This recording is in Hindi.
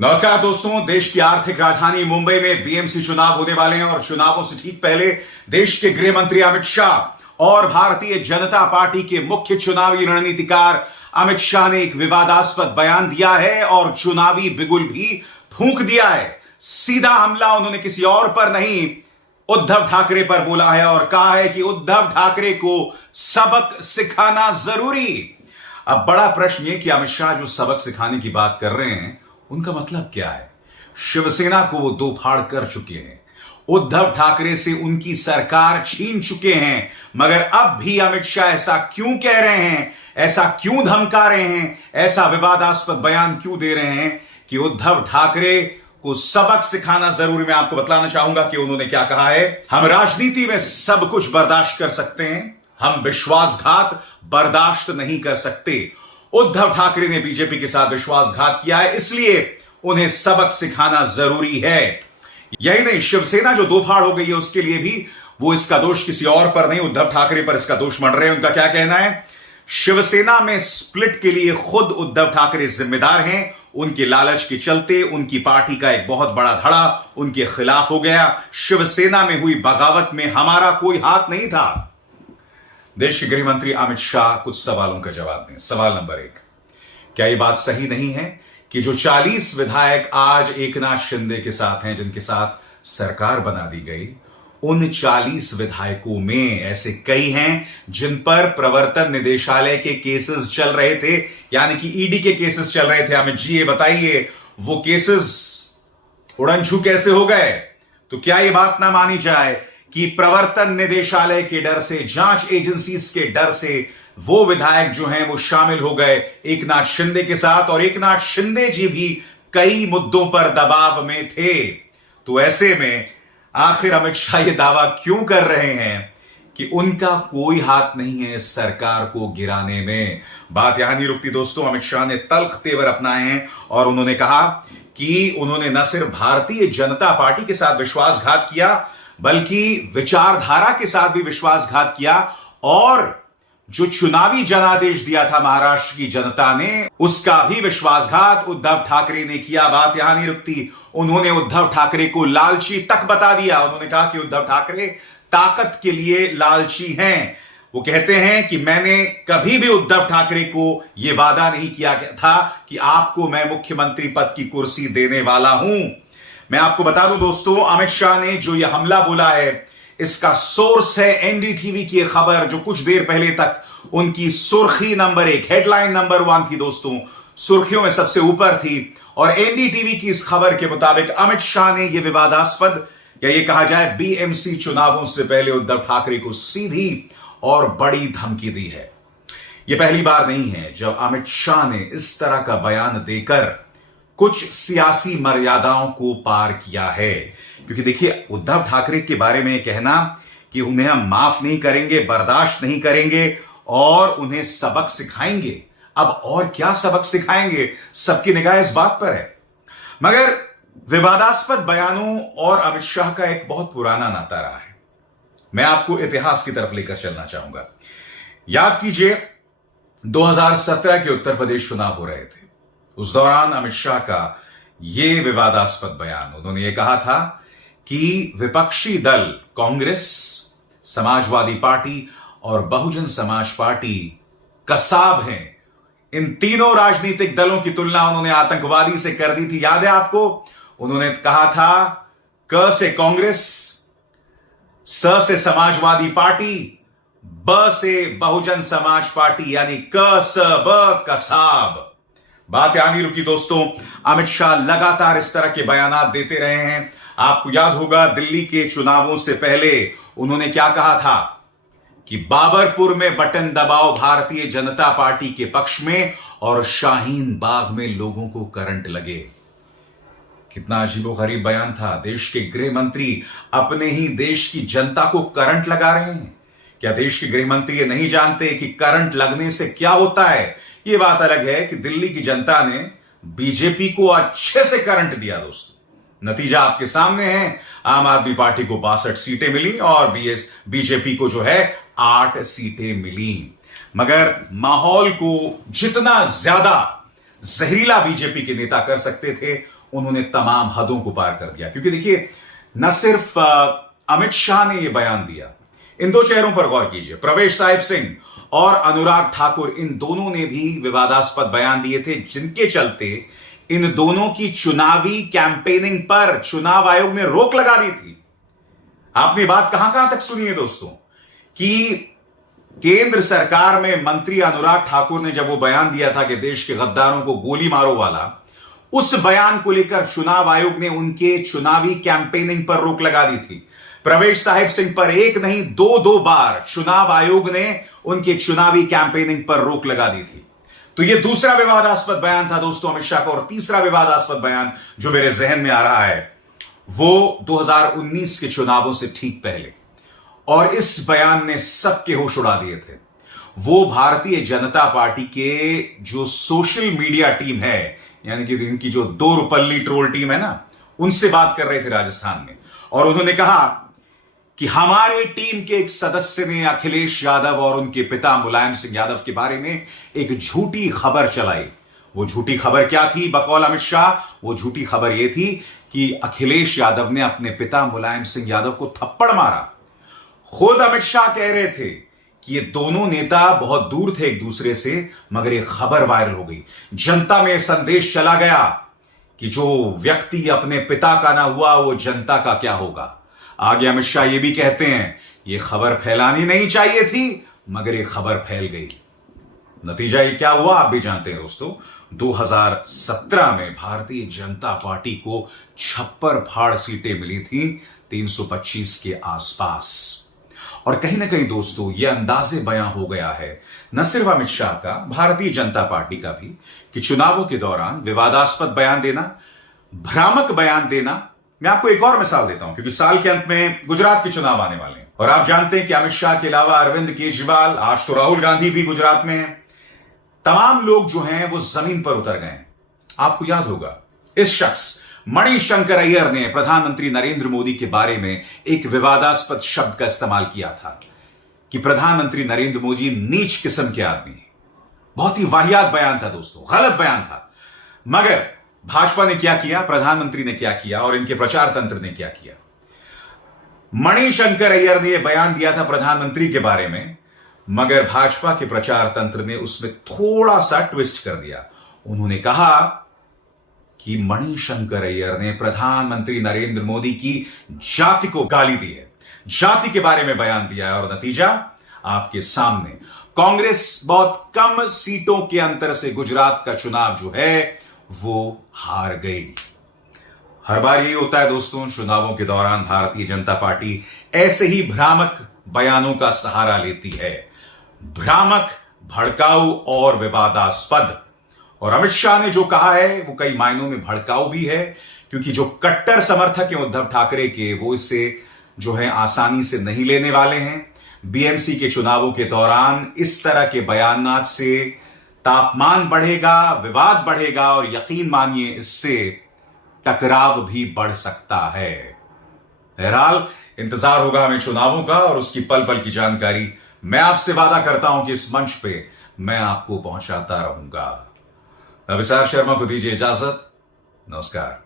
नमस्कार दोस्तों। देश की आर्थिक राजधानी मुंबई में बीएमसी चुनाव होने वाले हैं और चुनावों से ठीक पहले देश के गृह मंत्री अमित शाह और भारतीय जनता पार्टी के मुख्य चुनावी रणनीतिकार अमित शाह ने एक विवादास्पद बयान दिया है और चुनावी बिगुल भी फूंक दिया है। सीधा हमला उन्होंने किसी और पर नहीं, उद्धव ठाकरे पर बोला है और कहा है कि उद्धव ठाकरे को सबक सिखाना जरूरी। अब बड़ा प्रश्न यह कि अमित शाह जो सबक सिखाने की बात कर रहे हैं उनका मतलब क्या है। शिवसेना को वो दो फाड़ कर चुके हैं, उद्धव ठाकरे से उनकी सरकार छीन चुके हैं, मगर अब भी अमित शाह ऐसा क्यों कह रहे हैं, ऐसा क्यों धमका रहे हैं, ऐसा विवादास्पद बयान क्यों दे रहे हैं कि उद्धव ठाकरे को सबक सिखाना जरूरी। मैं आपको बतलाना चाहूंगा कि उन्होंने क्या कहा है। हम राजनीति में सब कुछ बर्दाश्त कर सकते हैं, हम विश्वासघात बर्दाश्त नहीं कर सकते। उद्धव ठाकरे ने बीजेपी के साथ विश्वासघात किया है, इसलिए उन्हें सबक सिखाना जरूरी है। यही नहीं, शिवसेना जो दो फाड़ हो गई है उसके लिए भी वो इसका दोष किसी और पर नहीं, उद्धव ठाकरे पर इसका दोष मंड रहे हैं। उनका क्या कहना है, शिवसेना में स्प्लिट के लिए खुद उद्धव ठाकरे जिम्मेदार हैं। उनके लालच के चलते उनकी पार्टी का एक बहुत बड़ा धड़ा उनके खिलाफ हो गया। शिवसेना में हुई बगावत में हमारा कोई हाथ नहीं था। देश के गृह मंत्री अमित शाह कुछ सवालों का जवाब दें। सवाल नंबर 1, क्या यह बात सही नहीं है कि जो 40 विधायक आज एकनाथ शिंदे के साथ हैं, जिनके साथ सरकार बना दी गई, उन 40 विधायकों में ऐसे कई हैं जिन पर प्रवर्तन निदेशालय के केसेस चल रहे थे, यानी कि ईडी के केसेस चल रहे थे। अमित जी ये बताइए, वो केसेस उड़नछू कैसे हो गए? तो क्या यह बात ना मानी जाए कि प्रवर्तन निदेशालय के डर से, जांच एजेंसीज के डर से वो विधायक जो हैं वो शामिल हो गए एकनाथ शिंदे के साथ, और एकनाथ शिंदे जी भी कई मुद्दों पर दबाव में थे। तो ऐसे में आखिर अमित शाह ये दावा क्यों कर रहे हैं कि उनका कोई हाथ नहीं है इस सरकार को गिराने में? बात यहां नहीं रुकती दोस्तों। अमित शाह ने तल्ख तेवर अपनाए हैं और उन्होंने कहा कि उन्होंने न सिर्फ भारतीय जनता पार्टी के साथ विश्वासघात किया, बल्कि विचारधारा के साथ भी विश्वासघात किया, और जो चुनावी जनादेश दिया था महाराष्ट्र की जनता ने, उसका भी विश्वासघात उद्धव ठाकरे ने किया। बात यहां नहीं रुकती, उन्होंने उद्धव ठाकरे को लालची तक बता दिया। उन्होंने कहा कि उद्धव ठाकरे ताकत के लिए लालची हैं। वो कहते हैं कि मैंने कभी भी उद्धव ठाकरे को यह वादा नहीं किया था कि आपको मैं मुख्यमंत्री पद की कुर्सी देने वाला हूं। मैं आपको बता दूं दोस्तों, अमित शाह ने जो यह हमला बोला है, इसका सोर्स है एनडीटीवी की खबर, जो कुछ देर पहले तक उनकी सुर्खी नंबर 1, हेडलाइन नंबर 1 थी दोस्तों, सुर्खियों में सबसे ऊपर थी। और एनडीटीवी की इस खबर के मुताबिक अमित शाह ने यह विवादास्पद, या यह कहा जाए बीएमसी चुनावों से पहले उद्धव ठाकरे को सीधी और बड़ी धमकी दी है। यह पहली बार नहीं है जब अमित शाह ने इस तरह का बयान देकर कुछ सियासी मर्यादाओं को पार किया है। क्योंकि देखिए, उद्धव ठाकरे के बारे में कहना कि उन्हें हम माफ नहीं करेंगे, बर्दाश्त नहीं करेंगे और उन्हें सबक सिखाएंगे, अब और क्या सबक सिखाएंगे, सबकी निगाह इस बात पर है। मगर विवादास्पद बयानों और अमित शाह का एक बहुत पुराना नाता रहा है। मैं आपको इतिहास की तरफ लेकर चलना चाहूंगा। याद कीजिए, 2017 के उत्तर प्रदेश चुनाव हो रहे थे। उस दौरान अमित शाह का यह विवादास्पद बयान, उन्होंने यह कहा था कि विपक्षी दल कांग्रेस, समाजवादी पार्टी और बहुजन समाज पार्टी कसाब हैं। इन तीनों राजनीतिक दलों की तुलना उन्होंने आतंकवादी से कर दी थी। याद है आपको? उन्होंने कहा था क से कांग्रेस, स से समाजवादी पार्टी, ब से बहुजन समाज पार्टी, यानी क स ब कसाब। बात यहां नहीं रुकी दोस्तों, अमित शाह लगातार इस तरह के बयानात देते रहे हैं। आपको याद होगा, दिल्ली के चुनावों से पहले उन्होंने क्या कहा था कि बाबरपुर में बटन दबाओ भारतीय जनता पार्टी के पक्ष में और शाहीन बाग में लोगों को करंट लगे। कितना अजीबोगरीब बयान था। देश के गृह मंत्री अपने ही देश की जनता को करंट लगा रहे हैं। क्या देश के गृह मंत्री ये नहीं जानते कि करंट लगने से क्या होता है? ये बात अलग है कि दिल्ली की जनता ने बीजेपी को अच्छे से करंट दिया दोस्तों। नतीजा आपके सामने है, आम आदमी पार्टी को 62 सीटें मिली और बीजेपी को जो है 8 सीटें मिली। मगर माहौल को जितना ज्यादा जहरीला बीजेपी के नेता कर सकते थे, उन्होंने तमाम हदों को पार कर दिया। क्योंकि देखिए, न सिर्फ अमित शाह ने यह बयान दिया, इन दो चेहरों पर गौर कीजिए, प्रवेश साहिब सिंह और अनुराग ठाकुर, इन दोनों ने भी विवादास्पद बयान दिए थे, जिनके चलते इन दोनों की चुनावी कैंपेनिंग पर चुनाव आयोग ने रोक लगा दी थी। आपने बात कहां कहां तक सुनी है दोस्तों, कि केंद्र सरकार में मंत्री अनुराग ठाकुर ने जब वो बयान दिया था कि देश के गद्दारों को गोली मारो वाला, उस बयान को लेकर चुनाव आयोग ने उनके चुनावी कैंपेनिंग पर रोक लगा दी थी। प्रवेश साहिब सिंह पर एक नहीं दो बार चुनाव आयोग ने उनके चुनावी कैंपेनिंग पर रोक लगा दी थी। तो यह दूसरा विवादास्पद बयान था दोस्तों अमित शाह का। और तीसरा विवादास्पद बयान जो मेरे जहन में आ रहा है, वो 2019 के चुनावों से ठीक पहले, और इस बयान ने सबके होश उड़ा दिए थे। वो भारतीय जनता पार्टी के जो सोशल मीडिया टीम है, यानी कि इनकी जो दो रुपल्ली ट्रोल टीम है ना, उनसे बात कर रहे थे राजस्थान में, और उन्होंने कहा कि हमारे टीम के एक सदस्य ने अखिलेश यादव और उनके पिता मुलायम सिंह यादव के बारे में एक झूठी खबर चलाई। वो झूठी खबर क्या थी? बकौल अमित शाह, वो झूठी खबर यह थी कि अखिलेश यादव ने अपने पिता मुलायम सिंह यादव को थप्पड़ मारा। खुद अमित शाह कह रहे थे कि ये दोनों नेता बहुत दूर थे एक दूसरे से, मगर ये खबर वायरल हो गई, जनता में संदेश चला गया कि जो व्यक्ति अपने पिता का ना हुआ, वो जनता का क्या होगा। आगे अमित शाह ये भी कहते हैं, ये खबर फैलानी नहीं चाहिए थी, मगर ये खबर फैल गई। नतीजा ये क्या हुआ आप भी जानते हैं दोस्तों। 2017 में भारतीय जनता पार्टी को छप्पर फाड़ सीटें मिली थी, 325 के आसपास। और कहीं ना कहीं दोस्तों यह अंदाजे बयां हो गया है, न सिर्फ अमित शाह का, भारतीय जनता पार्टी का भी, कि चुनावों के दौरान विवादास्पद बयान देना, भ्रामक बयान देना। मैं आपको एक और मिसाल देता हूं, क्योंकि साल के अंत में गुजरात के चुनाव आने वाले हैं, और आप जानते हैं कि अमित शाह के अलावा अरविंद केजरीवाल, आज तो राहुल गांधी भी गुजरात में हैं। तमाम लोग जो हैं वो जमीन पर उतर गए हैं। आपको याद होगा, इस शख्स मणिशंकर अय्यर ने प्रधानमंत्री नरेंद्र मोदी के बारे में एक विवादास्पद शब्द का इस्तेमाल किया था कि प्रधानमंत्री नरेंद्र मोदी नीच किस्म के आदमी। बहुत ही वाहियात बयान था दोस्तों, गलत बयान था। मगर भाजपा ने क्या किया, प्रधानमंत्री ने क्या किया, और इनके प्रचार तंत्र ने क्या किया? मणिशंकर अय्यर ने यह बयान दिया था प्रधानमंत्री के बारे में, मगर भाजपा के प्रचार तंत्र ने उसमें थोड़ा सा ट्विस्ट कर दिया। उन्होंने कहा कि मणिशंकर अय्यर ने प्रधानमंत्री नरेंद्र मोदी की जाति को गाली दी है, जाति के बारे में बयान दिया है, और नतीजा आपके सामने। कांग्रेस बहुत कम सीटों के अंतर से गुजरात का चुनाव जो है वो हार गई। हर बार यही होता है दोस्तों, चुनावों के दौरान भारतीय जनता पार्टी ऐसे ही भ्रामक बयानों का सहारा लेती है, भ्रामक, भड़काऊ और विवादास्पद। और अमित शाह ने जो कहा है वो कई मायनों में भड़काऊ भी है, क्योंकि जो कट्टर समर्थक हैं उद्धव ठाकरे के, वो इससे जो है आसानी से नहीं लेने वाले हैं। बीएमसी के चुनावों के दौरान इस तरह के बयानात से तापमान बढ़ेगा, विवाद बढ़ेगा, और यकीन मानिए इससे टकराव भी बढ़ सकता है। बहरहाल इंतजार होगा हमें चुनावों का, और उसकी पल पल की जानकारी मैं आपसे वादा करता हूं कि इस मंच पे मैं आपको पहुंचाता रहूंगा। अभिसार शर्मा को दीजिए इजाजत। नमस्कार।